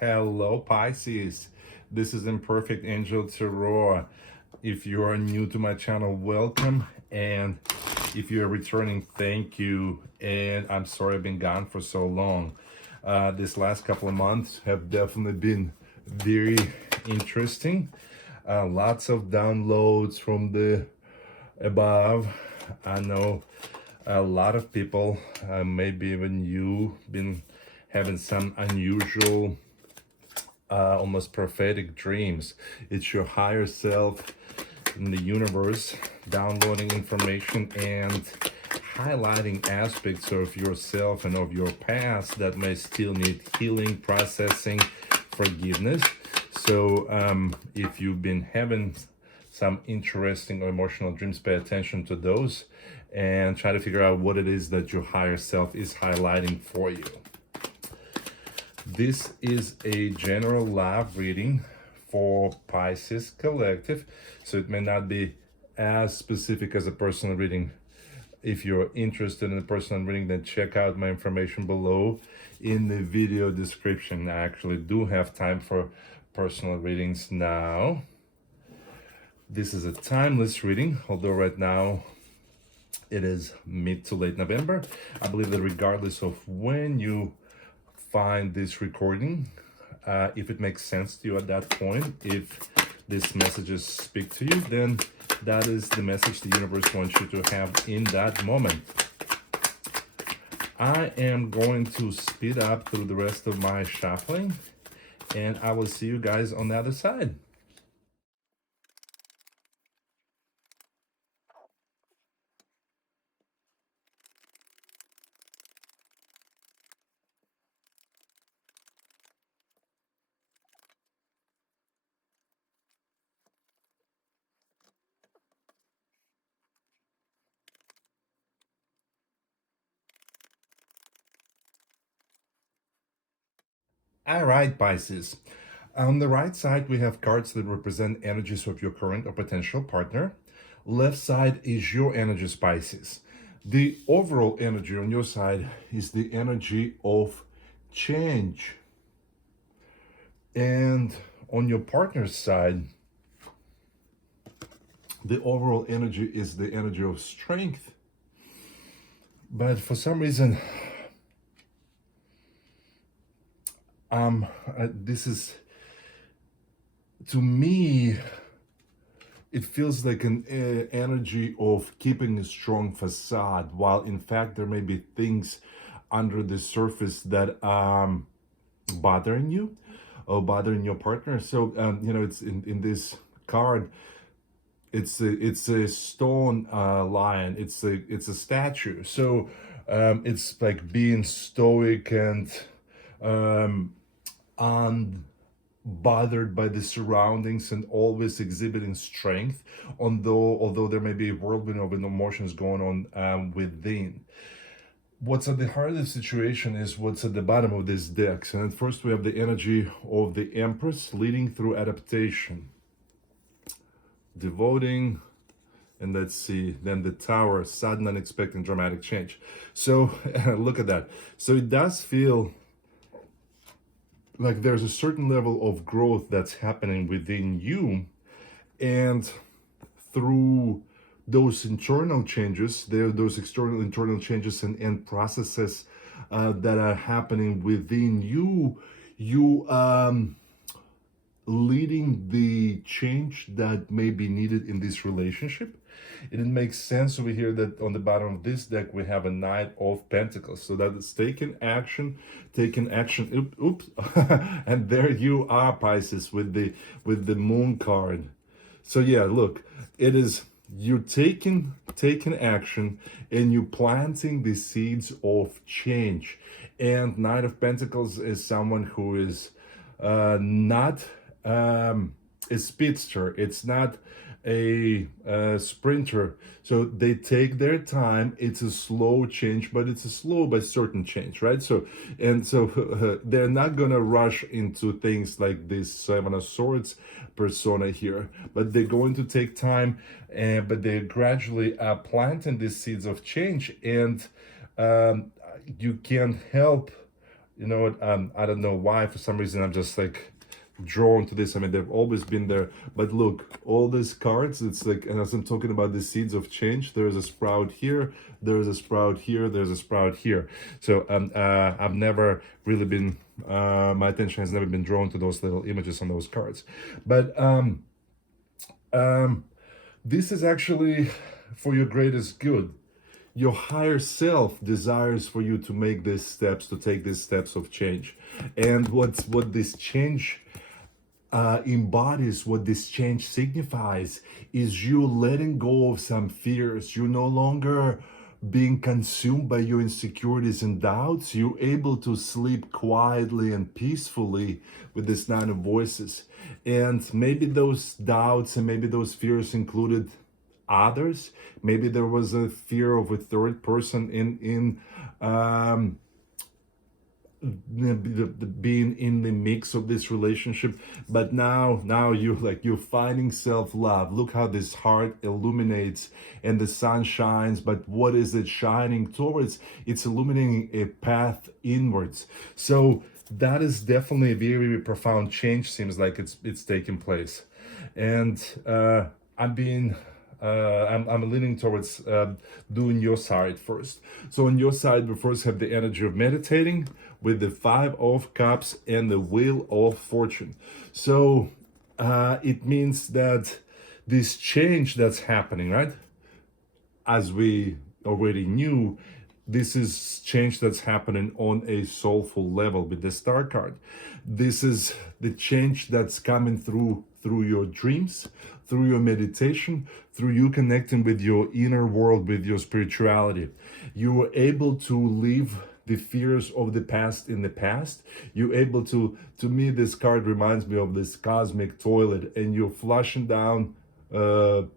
Hello, Pisces. This is Imperfect Angel Tarot. If you are new to my channel, welcome. And if you're returning, thank you. And I'm sorry I've been gone for so long. This last couple of months have definitely been very interesting. Lots of downloads from the above. I know a lot of people, maybe even you, been having some unusual almost prophetic dreams. It's your higher self in the universe downloading information and highlighting aspects of yourself and of your past that may still need healing, processing, forgiveness. So if you've been having some interesting or emotional dreams, pay attention to those and try to figure out what it is that your higher self is highlighting for you. This is a general love reading for Pisces Collective, so it may not be as specific as a personal reading. If you're interested in a personal reading, then check out my information below in the video description. I actually do have time for personal readings now. This is a timeless reading, although right now it is mid to late November. I believe that regardless of when you find this recording, if it makes sense to you at that point, if these messages speak to you, then that is the message the universe wants you to have in that moment. I am going to speed up through the rest of my shuffling, and I will see you guys on the other side. All right, Pisces. On the right side, we have cards that represent energies of your current or potential partner. Left side is your energies, Pisces. The overall energy on your side is the energy of change. And on your partner's side, the overall energy is the energy of strength. But for some reason, this is, to me, it feels like an energy of keeping a strong facade, while in fact there may be things under the surface that bothering you or bothering your partner. So it's in this card, it's a stone lion. It's a statue. So it's like being stoic and unbothered by the surroundings and always exhibiting strength, although there may be a whirlwind of emotions going on within. What's at the heart of the situation is what's at the bottom of this deck. And at first we have the energy of the Empress leading through adaptation, devoting, and let's see, then the Tower, sudden, unexpected, dramatic change. So look at that. So it does feel like there's a certain level of growth that's happening within you, and through those internal changes, those external internal changes and processes that are happening within you, leading the change that may be needed in this relationship. And it makes sense over here that on the bottom of this deck we have a Knight of Pentacles. So that is taking action. Oops. And there you are, Pisces, with the Moon card. So yeah, look, it is you taking action and you planting the seeds of change. And Knight of Pentacles is someone who is not a speedster. It's not a sprinter. So they take their time. It's a slow change, but it's a slow but certain change, right? So they're not gonna rush into things like this Seven of Swords persona here, but they're going to take time, but they're gradually planting these seeds of change. And you can't help you know what, I don't know why, for some reason I'm just like drawn to this. I mean, they've always been there, but look, all these cards, it's like, and as I'm talking about the seeds of change, there's a sprout here, there's a sprout here, there's a sprout here. So I've never really been, my attention has never been drawn to those little images on those cards. But this is actually for your greatest good. Your higher self desires for you to make these steps, to take these steps of change. And what this change embodies, what this change signifies, is you letting go of some fears. You're no longer being consumed by your insecurities and doubts. You're able to sleep quietly and peacefully with this Nine of Voices. And maybe those doubts and maybe those fears included others. Maybe there was a fear of a third person in being in the mix of this relationship. But now you're finding self-love. Look how this heart illuminates and the sun shines. But what is it shining towards? It's illuminating a path inwards. So that is definitely a very, very profound change. Seems like it's taking place. And I'm leaning towards doing your side first. So on your side, we first have the energy of meditating with the Five of Cups and the Wheel of Fortune. So it means that this change that's happening, right? As we already knew, this is change that's happening on a soulful level with the Star card. This is the change that's coming through your dreams, through your meditation, through you connecting with your inner world, with your spirituality. You are able to leave the fears of the past in the past. You're able to me, this card reminds me of this cosmic toilet, and you're flushing down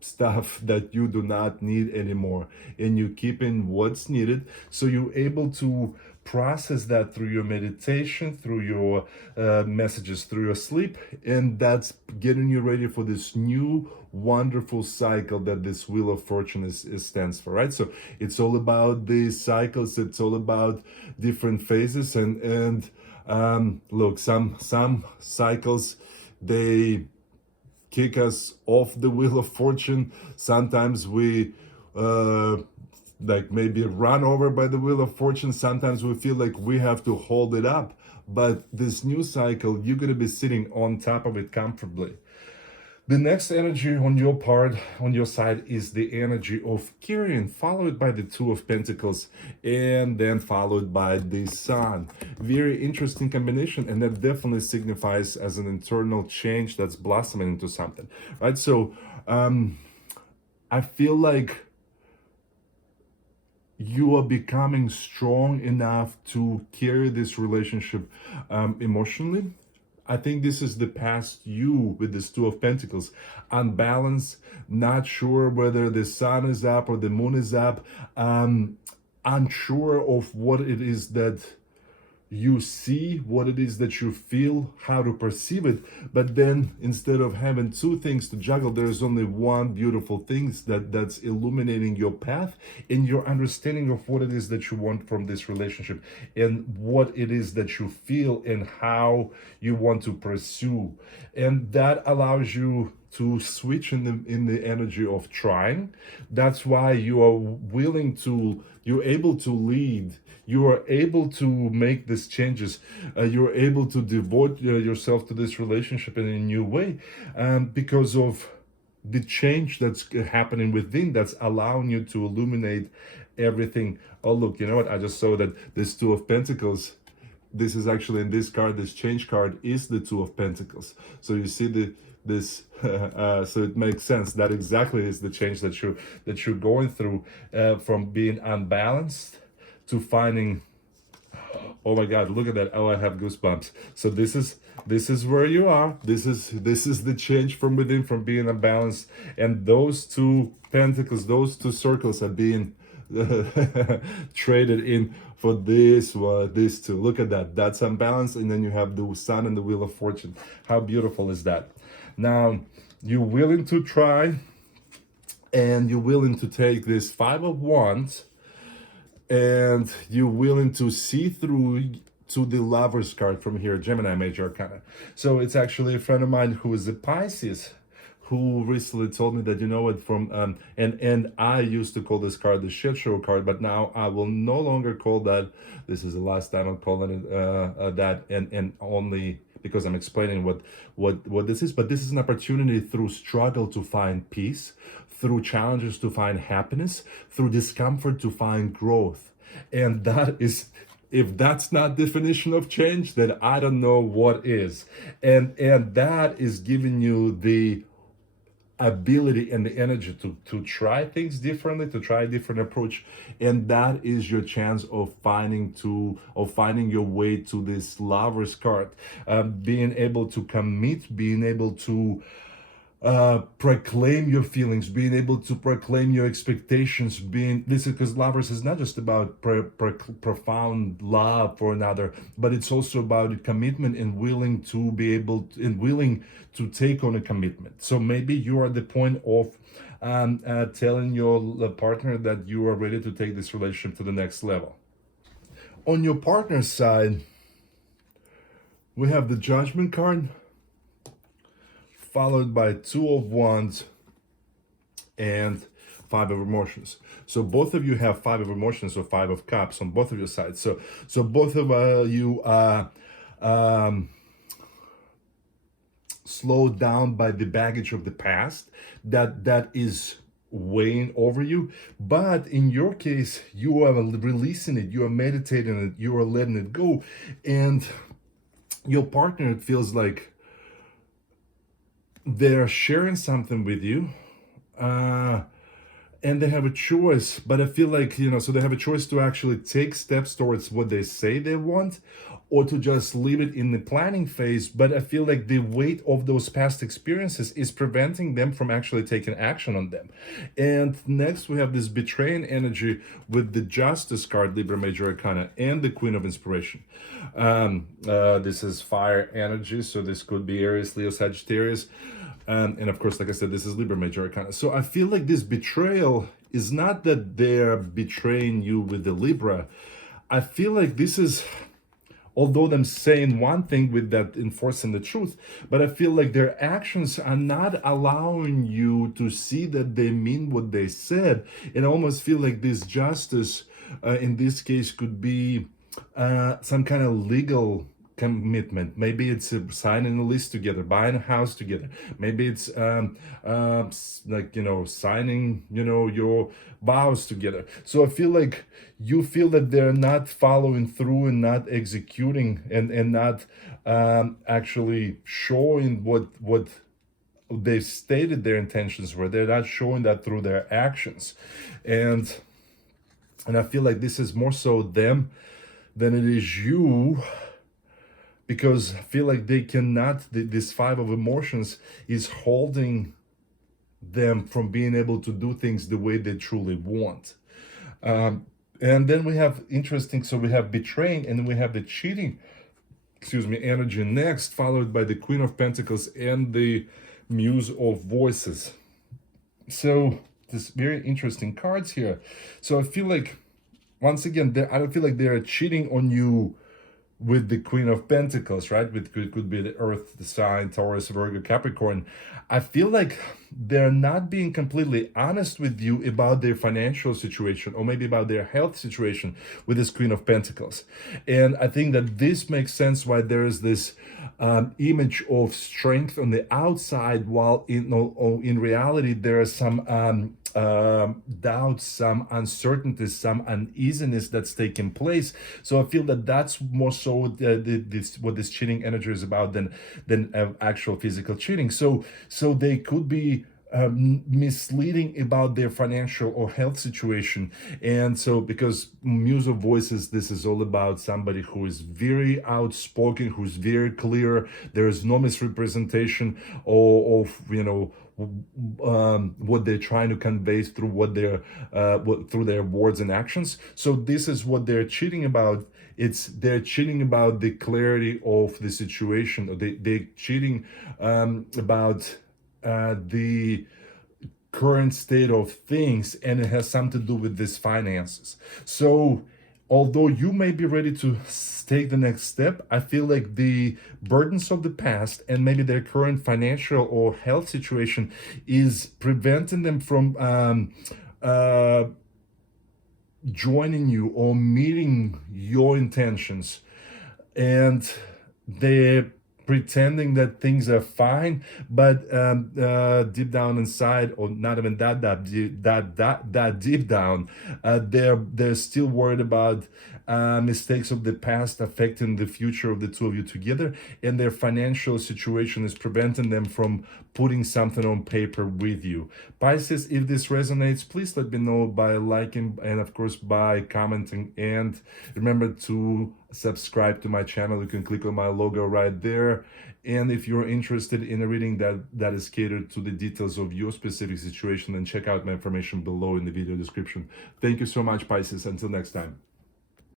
stuff that you do not need anymore, and you keep in what's needed. So you're able to process that through your meditation, through your messages, through your sleep, and that's getting you ready for this new wonderful cycle that this Wheel of Fortune is stands for, right? So it's all about these cycles, it's all about different phases, and look, some cycles, they kick us off the Wheel of Fortune. Sometimes we like maybe run over by the Wheel of Fortune. Sometimes we feel like we have to hold it up. But this new cycle, you're going to be sitting on top of it comfortably. The next energy on your part, on your side, is the energy of Carrion, followed by the Two of Pentacles, and then followed by the Sun. Very interesting combination, and that definitely signifies as an internal change that's blossoming into something, right? So I feel like you are becoming strong enough to carry this relationship emotionally. I think this is the past you with this Two of Pentacles. Unbalanced, not sure whether the sun is up or the moon is up, unsure of what it is that you see, what it is that you feel, how to perceive it. But then instead of having two things to juggle, there's only one beautiful thing that's illuminating your path and your understanding of what it is that you want from this relationship and what it is that you feel and how you want to pursue. And that allows you to switch in the energy of trying. That's why you are willing to, you're able to lead, you are able to make these changes, you're able to devote yourself to this relationship in a new way, because of the change that's happening within, that's allowing you to illuminate everything. Oh look, you know what, I just saw that this Two of Pentacles, this is actually in this card, this change card is the Two of Pentacles. So you see this so it makes sense. That exactly is the change that you're going through, from being unbalanced to finding, oh my god, look at that, oh I have goosebumps. So this is where you are. This is the change from within, from being unbalanced, and those two pentacles, those two circles are being traded in for this two. Look at that, that's unbalanced, and then you have the Sun and the Wheel of Fortune. How beautiful is that? Now you're willing to try, and you're willing to take this Five of Wands, and you're willing to see through to the Lovers card from here, Gemini Major Arcana. So it's actually a friend of mine who is a Pisces, who recently told me that, you know what, from and I used to call this card the shit show card, but now I will no longer call that. This is the last time I'm calling it that, and only because I'm explaining what this is. But this is an opportunity through struggle to find peace, through challenges to find happiness, through discomfort to find growth. And that is, if that's not definition of change, then I don't know what is. And that is giving you the ability and the energy to try things differently, to try a different approach, and that is your chance of finding your way to this Lovers card, being able to commit, being able to proclaim your feelings, being able to proclaim your expectations, being this is because Lovers is not just about profound love for another, but it's also about commitment and willing to be able to, and willing to take on a commitment. So maybe you are at the point of telling your partner that you are ready to take this relationship to the next level. On your partner's side, we have the Judgment card, followed by Two of Wands and Five of Emotions. So both of you have Five of Emotions or Five of Cups on both of your sides. So both of you are slowed down by the baggage of the past that is weighing over you. But in your case, you are releasing it, you are meditating it, you are letting it go, and your partner, it feels like they're sharing something with you, and they have a choice. But I feel like, so they have a choice to actually take steps towards what they say they want, or to just leave it in the planning phase. But I feel like the weight of those past experiences is preventing them from actually taking action on them. And next we have this betraying energy with the Justice card, Libra Major Arcana, and the Queen of Inspiration. This is fire energy, so this could be Aries, Leo, Sagittarius. And of course, like I said, this is Libra Major Arcana. So I feel like this betrayal is not that they're betraying you with the Libra. I feel like this is, although them saying one thing with that enforcing the truth, but I feel like their actions are not allowing you to see that they mean what they said. And I almost feel like this justice, in this case, could be some kind of legal commitment. Maybe it's signing a lease together, buying a house together. Maybe it's signing your vows together. So I feel like you feel that they're not following through and not executing and not actually showing what they've stated their intentions were. They're not showing that through their actions, and I feel like this is more so them than it is you, because I feel like they cannot, this Five of Emotions is holding them from being able to do things the way they truly want. And then we have so we have betraying, and then we have the cheating, energy next, followed by the Queen of Pentacles and the Muse of Voices. So this very interesting cards here. So I feel like, once again, I don't feel like they're cheating on you with the Queen of Pentacles, right? With could be the Earth, the sign, Taurus, Virgo, Capricorn. I feel like they're not being completely honest with you about their financial situation, or maybe about their health situation with this Queen of Pentacles. And I think that this makes sense why there is this image of strength on the outside, while in reality there are some doubts, some uncertainties, some uneasiness that's taking place. So I feel that that's more so what this cheating energy is about than actual physical cheating. So they could be misleading about their financial or health situation. And so, because Muse of Voices, this is all about somebody who is very outspoken, who's very clear. There is no misrepresentation of what they're trying to convey through through their words and actions. So this is what they're cheating about. They're cheating about the clarity of the situation, or they're cheating about the current state of things, and it has something to do with these finances. So although you may be ready to take the next step, I feel like the burdens of the past and maybe their current financial or health situation is preventing them from joining you or meeting your intentions. And they're pretending that things are fine, but deep down inside, or not even that deep down, they're still worried about mistakes of the past affecting the future of the two of you together, and their financial situation is preventing them from putting something on paper with you. Pisces, if this resonates, please let me know by liking and of course by commenting, and remember to subscribe to my channel. You can click on my logo right there. And if you're interested in a reading that is catered to the details of your specific situation, then check out my information below in the video description. Thank you so much, Pisces. Until next time.